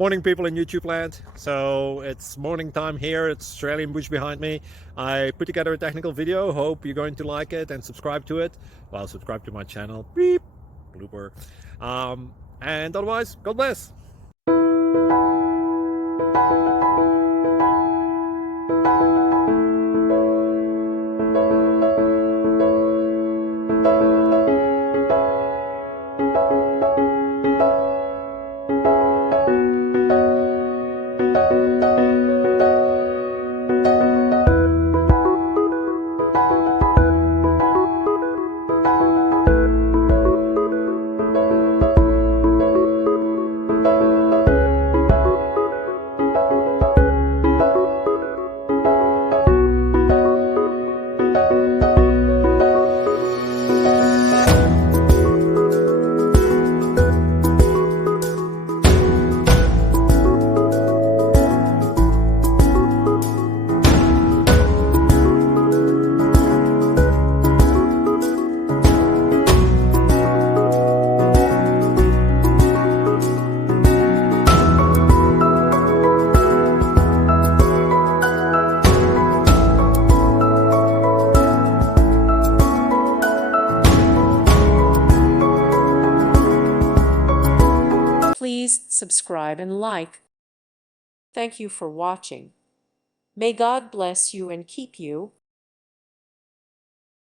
Morning, people in YouTube land. So it's morning time here. It's Australian bush behind me. I put together a technical video. Hope you're going to like it and subscribe to it. Well, subscribe to my channel. Beep. Blooper. And otherwise, God bless. Please subscribe and like. Thank you for watching. May God bless you and keep you.